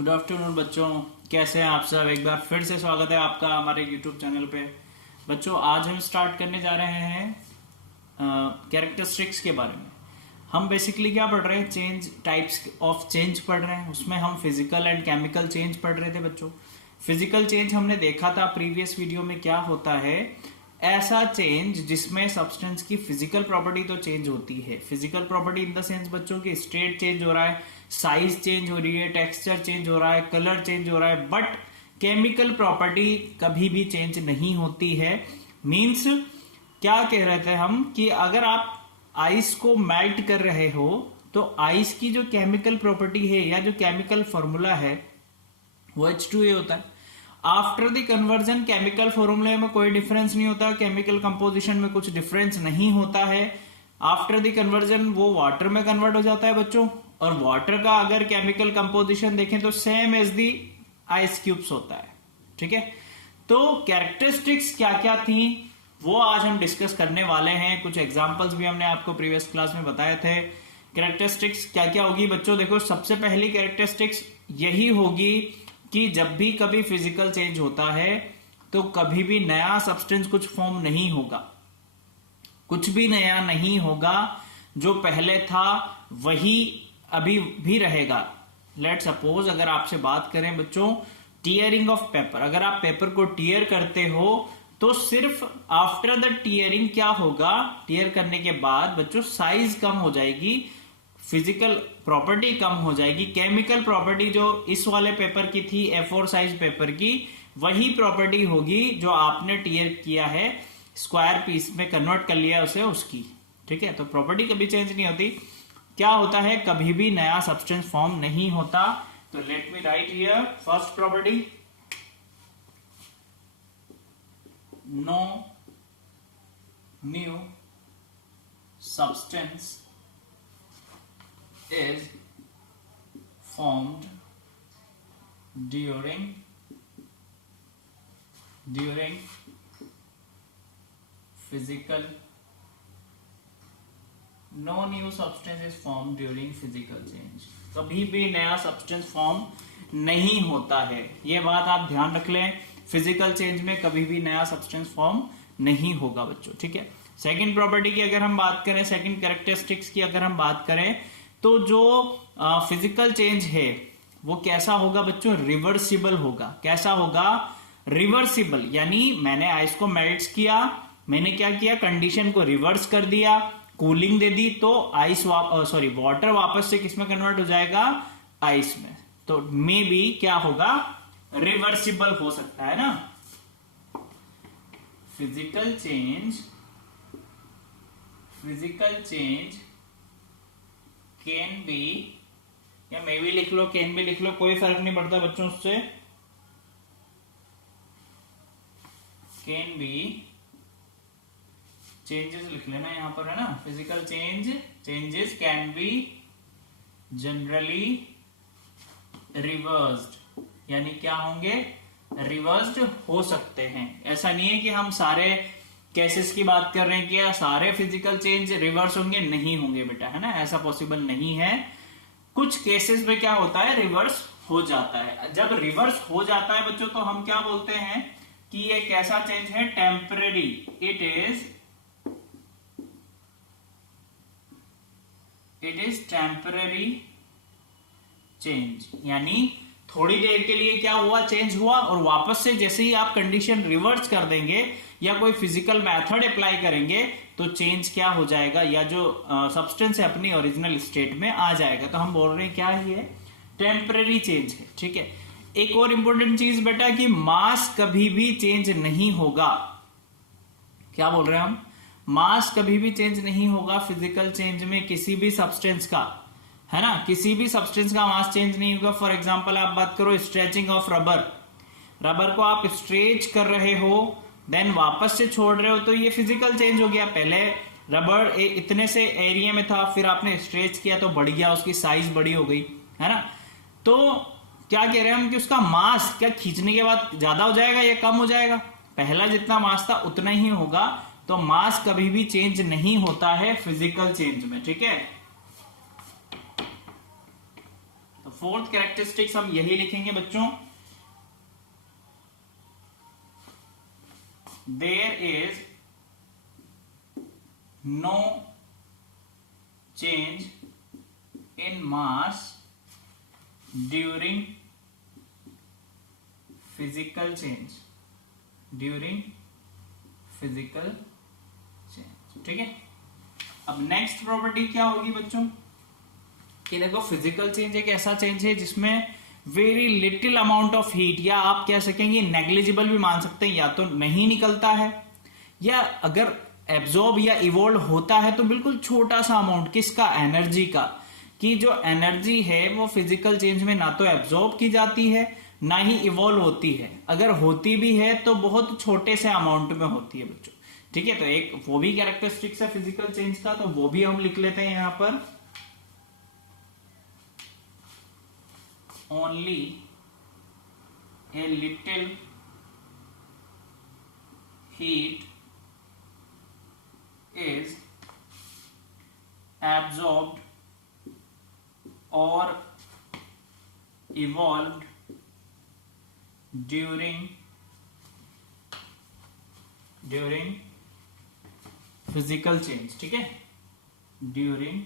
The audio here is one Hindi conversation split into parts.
गुड आफ्टरनून बच्चों, कैसे हैं आप सब। एक बार फिर से स्वागत है आपका हमारे यूट्यूब चैनल पे। बच्चों आज हम स्टार्ट करने जा रहे हैं कैरेक्टरिस्टिक्स के बारे में। हम बेसिकली क्या पढ़ रहे हैं, चेंज, टाइप्स ऑफ चेंज पढ़ रहे हैं। उसमें हम फिजिकल एंड केमिकल चेंज पढ़ रहे थे बच्चों। फिजिकल चेंज हमने देखा था प्रीवियस वीडियो में, क्या होता है ऐसा चेंज जिसमें सब्सटेंस की फिजिकल प्रॉपर्टी तो चेंज होती है। Physical property in the sense बच्चों की स्टेट चेंज हो रहा है, साइज चेंज हो रही है, टेक्सचर चेंज हो रहा है, कलर चेंज हो रहा है, बट केमिकल प्रॉपर्टी कभी भी चेंज नहीं होती है। मींस क्या कह रहे थे हम कि अगर आप आइस को मेल्ट कर रहे हो तो आइस की जो केमिकल प्रॉपर्टी है या जो केमिकल फॉर्मूला है वो H2A होता है। आफ्टर द कन्वर्जन केमिकल फॉर्मूले में कोई डिफरेंस नहीं होता, केमिकल कंपोजिशन में कुछ डिफरेंस नहीं होता है। आफ्टर द कन्वर्जन वो वाटर में कन्वर्ट हो जाता है बच्चों, और वाटर का अगर केमिकल कंपोजिशन देखें तो same as the ice cubes होता है। ठीक है, तो कैरेक्टरिस्टिक्स क्या क्या थी वो आज हम डिस्कस करने वाले हैं। कुछ एग्जांपल्स भी हमने आपको प्रीवियस क्लास में बताए थे। कैरेक्टरिस्टिक्स क्या क्या होगी बच्चों, देखो सबसे पहली कैरेक्टरिस्टिक्स यही होगी कि जब भी कभी फिजिकल चेंज होता है तो कभी भी नया सब्सटेंस कुछ फॉर्म नहीं होगा, कुछ भी नया नहीं होगा, जो पहले था वही अभी भी रहेगा। लेट सपोज अगर आपसे बात करें बच्चों टीयरिंग ऑफ पेपर, अगर आप पेपर को टीयर करते हो तो सिर्फ आफ्टर द टीयरिंग क्या होगा, टीयर करने के बाद बच्चों साइज कम हो जाएगी, फिजिकल प्रॉपर्टी कम हो जाएगी, केमिकल प्रॉपर्टी जो इस वाले पेपर की थी A4 साइज पेपर की वही प्रॉपर्टी होगी जो आपने टीयर किया है, स्क्वायर पीस में कन्वर्ट कर लिया उसे उसकी। ठीक है, तो प्रॉपर्टी कभी चेंज नहीं होती। क्या होता है, कभी भी नया सब्सटेंस फॉर्म नहीं होता। तो let me write here first property, no new substance is formed during physical, no new substance is formed during physical change। कभी भी नया सब्सटेंस फॉर्म नहीं होता है, ये बात आप ध्यान रख लें। फिजिकल चेंज में कभी भी नया सब्सटेंस फॉर्म नहीं होगा बच्चों। ठीक है, सेकंड प्रॉपर्टी की अगर हम बात करें, सेकंड कैरेक्टरिस्टिक्स की अगर हम बात करें तो जो फिजिकल चेंज है वो कैसा होगा बच्चों, रिवर्सिबल होगा। कैसा होगा, रिवर्सिबल, यानी मैंने आइस को मेल्ट किया, मैंने क्या किया, कंडीशन को रिवर्स कर दिया, कूलिंग दे दी, तो आइस वाटर वापस से किसमें कन्वर्ट हो जाएगा, आइस में। तो मे बी क्या होगा, रिवर्सिबल हो सकता है ना। फिजिकल चेंज कैन बी, या मे भी लिख लो, कैन भी लिख लो, कोई फर्क नहीं पड़ता बच्चों उससे। कैन बी, चेंजेस लिख लेना यहां पर, है ना। Physical changes can be generally reversed, यानी क्या होंगे, रिवर्स्ड हो सकते हैं। ऐसा नहीं है कि हम सारे केसेस की बात कर रहे हैं कि सारे फिजिकल चेंज रिवर्स होंगे, नहीं होंगे बेटा, है ना, ऐसा पॉसिबल नहीं है। कुछ केसेस में क्या होता है, रिवर्स हो जाता है। जब रिवर्स हो जाता है बच्चों तो हम क्या बोलते हैं कि ये कैसा चेंज है, temporary. It is temporary change, यानी थोड़ी देर के लिए क्या हुआ, चेंज हुआ, और वापस से जैसे ही आप कंडीशन रिवर्स कर देंगे या कोई फिजिकल मेथड अप्लाई करेंगे तो चेंज क्या हो जाएगा, या जो सब्सटेंस है अपनी ओरिजिनल स्टेट में आ जाएगा। तो हम बोल रहे हैं क्या है, ये टेम्पररी चेंज है। ठीक है, एक और इंपॉर्टेंट चीज बेटा कि मास कभी भी चेंज नहीं होगा। क्या बोल रहे हैं हम, मास कभी भी चेंज नहीं होगा फिजिकल चेंज में, किसी भी सब्सटेंस का, है ना, किसी भी सब्सटेंस का मास चेंज नहीं होगा। फॉर एग्जांपल आप बात करो स्ट्रेचिंग ऑफ रबर को आप स्ट्रेच कर रहे हो, देन वापस से छोड़ रहे हो, तो ये फिजिकल चेंज हो गया। पहले रबर इतने से एरिया में था, फिर आपने स्ट्रेच किया तो बढ़ गया, उसकी साइज बड़ी हो गई, है ना। तो क्या कह रहे हैं हम कि उसका मास क्या खींचने के बाद ज्यादा हो जाएगा या कम हो जाएगा, पहला जितना मास था उतना ही होगा। तो मास कभी भी चेंज नहीं होता है फिजिकल चेंज में। ठीक है, तो फोर्थ कैरेक्टरिस्टिक्स हम यही लिखेंगे बच्चों, there is no change in mass during physical change, during physical change. ठीक है, अब नेक्स्ट प्रॉपर्टी क्या होगी बच्चों कि देखो फिजिकल चेंज एक ऐसा चेंज है जिसमें very little amount of heat, या आप कह सकेंगे नेग्लिजिबल भी मान सकते हैं, या तो नहीं निकलता है, या अगर एब्जॉर्ब या इवोल्व होता है तो बिल्कुल छोटा सा अमाउंट, किसका, एनर्जी का, कि जो एनर्जी है वो फिजिकल चेंज में ना तो एब्जॉर्ब की जाती है ना ही इवॉल्व होती है, अगर होती भी है तो बहुत छोटे से अमाउंट में होती है बच्चों। ठीक है, तो एक वो भी कैरेक्टरिस्टिक्स है फिजिकल चेंज का, तो वो भी हम लिख लेते हैं यहां पर, only a little heat is absorbed or evolved during physical change। ठीक है, during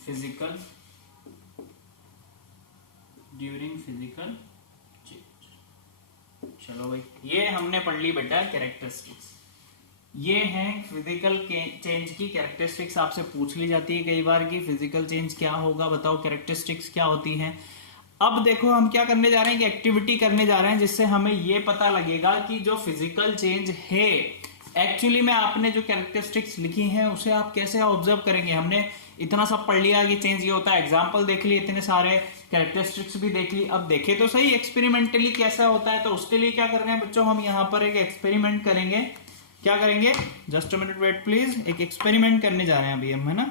physical change। चलो भाई, ये हमने पढ़ ली बेटा कैरेक्टरिस्टिक्स। ये हैं फिजिकल चेंज की कैरेक्टरिस्टिक्स। आपसे पूछ ली जाती है कई बार कि फिजिकल चेंज क्या होगा, बताओ कैरेक्टरिस्टिक्स क्या होती हैं। अब देखो हम क्या करने जा रहे हैं कि एक्टिविटी करने जा रहे हैं जिससे हमें ये पता लगेगा कि जो फिजिकल चेंज है एक्चुअली में आपने जो कैरेक्टरिस्टिक्स लिखी हैं उसे आप कैसे ऑब्जर्व करेंगे। हमने इतना सब पढ़ लिया कि चेंज ये होता है, एग्जाम्पल देख लिए, इतने सारे कैरेक्टरिस्टिक्स भी देख ली, अब देखे तो सही एक्सपेरिमेंटली कैसा होता है। तो उसके लिए क्या कर रहे हैं बच्चों, हम यहाँ पर एक एक्सपेरिमेंट करेंगे। क्या करेंगे, just a minute wait please, एक एक्सपेरिमेंट करने जा रहे हैं अभी हम, है ना।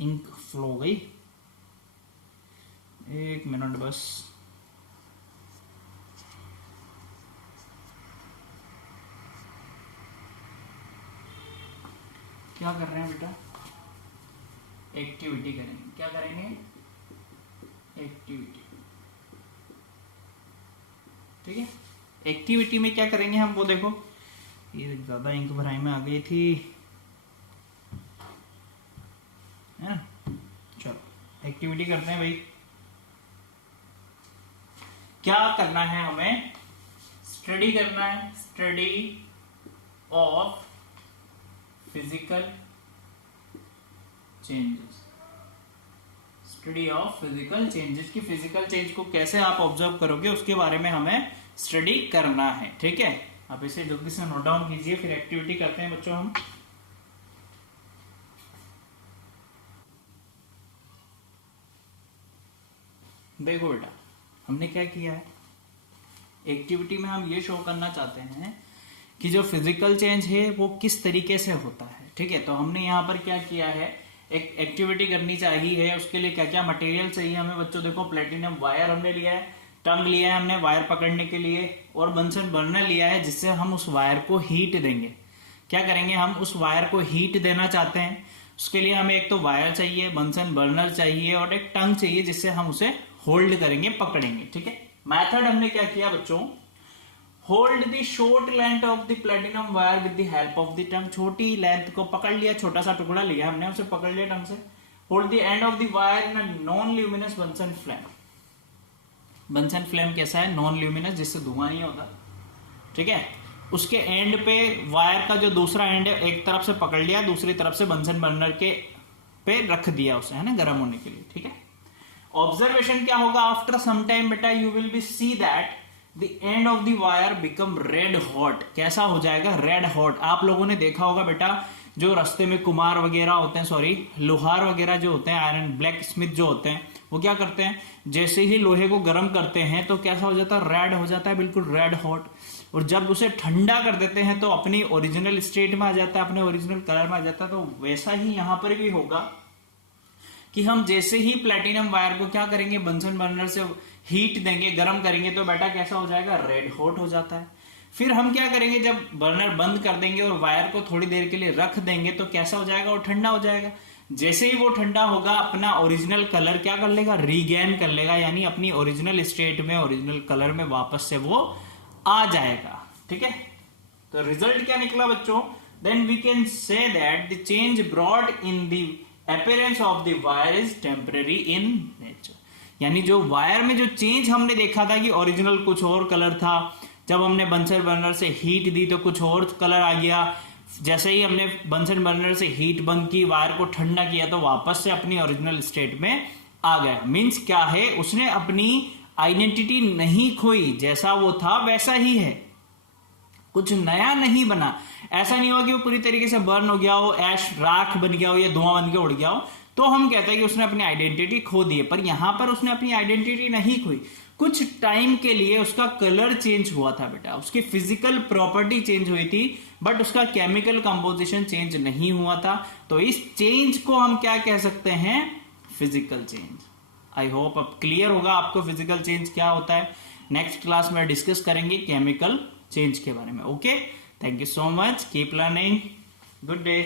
इंक फ्लो गई, एक मिनट बस। क्या कर रहे हैं बेटा, एक्टिविटी करेंगे। क्या करेंगे, एक्टिविटी। ठीक है, एक्टिविटी में क्या करेंगे हम वो देखो, ये ज्यादा इंक भराई में आ गई थी, है ना। चलो एक्टिविटी करते हैं भाई। क्या करना है हमें, स्टडी करना है, study of physical changes, study of physical changes की फिजिकल चेंज को कैसे आप ऑब्जर्व करोगे उसके बारे में हमें स्टडी करना है। ठीक है, आप इसे जल्दी से नोट डाउन कीजिए, फिर एक्टिविटी करते हैं बच्चों हम। देखो बेटा हमने क्या किया है, एक्टिविटी में हम ये शो करना चाहते हैं कि जो फिजिकल चेंज है वो किस तरीके से होता है। ठीक है, तो हमने यहाँ पर क्या किया है, एक एक्टिविटी करनी चाहिए, उसके लिए क्या क्या मटेरियल चाहिए हमें बच्चों। देखो प्लेटिनम वायर हमने लिया है, टंग लिया है हमने वायर पकड़ने के लिए, और बंसन बर्नर लिया है जिससे हम उस वायर को हीट देंगे। क्या करेंगे, हम उस वायर को हीट देना चाहते हैं, उसके लिए हमें एक तो वायर चाहिए, बंसन बर्नर चाहिए और एक टंग चाहिए जिससे हम उसे होल्ड करेंगे, पकड़ेंगे। ठीक है, मेथड हमने क्या किया बच्चों, hold the short length of the platinum wire with the help of the tongue. छोटी लेंथ को पकड़ लिया, छोटा सा टुकड़ा लिया हमने, उसे पकड़ लिया टंग से। Hold the end of the wire in a non luminous Bunsen flame. Bunsen flame कैसा है, नॉन ल्यूमिनस, जिससे धुआं नहीं होता। ठीक है, उसके एंड पे वायर का जो दूसरा एंड है एक तरफ से पकड़ लिया, दूसरी तरफ से बंसन बर्नर के पे रख दिया उसे, है ना, गर्म होने के लिए। ठीक है, ऑब्जर्वेशन क्या होगा, आफ्टर सम टाइम बेटा you will be see that the end of the wire become red hot. कैसा हो जाएगा, रेड हॉट। आप लोगों ने देखा होगा बेटा जो रास्ते में कुमार वगैरह होते हैं, सॉरी लोहार वगैरह जो होते हैं, आयरन ब्लैक स्मिथ जो होते हैं, वो क्या करते हैं, जैसे ही लोहे को गर्म करते हैं तो कैसा हो जाता है, रेड हो जाता है, बिल्कुल रेड हॉट। और जब उसे ठंडा कर देते हैं तो अपनी ओरिजिनल स्टेट में आ जाता है, अपने ओरिजिनल कलर में आ जाता है। तो वैसा ही यहां पर भी होगा कि हम जैसे ही प्लेटिनम वायर को क्या करेंगे, बंसन बर्नर से हीट देंगे, गर्म करेंगे, तो बेटा कैसा हो जाएगा, रेड हॉट हो जाता है। फिर हम क्या करेंगे, जब बर्नर बंद कर देंगे और वायर को थोड़ी देर के लिए रख देंगे तो कैसा हो जाएगा, वो ठंडा हो जाएगा। जैसे ही वो ठंडा होगा अपना ओरिजिनल कलर क्या कर लेगा, रीगेन कर लेगा, यानी अपनी ओरिजिनल स्टेट में, ओरिजिनल कलर में वापस से वो आ जाएगा। ठीक है, तो रिजल्ट क्या निकला बच्चों, then we can say that the change brought in the appearance of the wire is temporary in nature. यानी जो वायर में जो चेंज हमने देखा था कि ओरिजिनल कुछ और कलर था, जब हमने बंसन बर्नर से हीट दी तो कुछ और कलर आ गया, जैसे ही हमने बंसन बर्नर से हीट बंद की, वायर को ठंडा किया तो वापस से अपनी ओरिजिनल स्टेट में आ गया। मींस क्या है, उसने अपनी आइडेंटिटी नहीं खोई, जैसा वो था वैसा ही है, कुछ नया नहीं बना। ऐसा नहीं हुआ कि वो पूरी तरीके से बर्न हो गया हो, ऐश राख बन गया हो या धुआं बन के उड़ गया हो, तो हम कहते हैं कि उसने अपनी आइडेंटिटी खो दी है। पर यहां पर उसने अपनी आइडेंटिटी नहीं खोई, कुछ टाइम के लिए उसका कलर चेंज हुआ था बेटा, उसकी फिजिकल प्रॉपर्टी चेंज हुई थी, बट उसका केमिकल कंपोजिशन चेंज नहीं हुआ था। तो इस चेंज को हम क्या कह सकते हैं, फिजिकल चेंज। आई होप अब क्लियर होगा आपको फिजिकल चेंज क्या होता है। नेक्स्ट क्लास में डिस्कस करेंगे केमिकल चेंज के बारे में। Okay, thank you so much, keep learning, good day.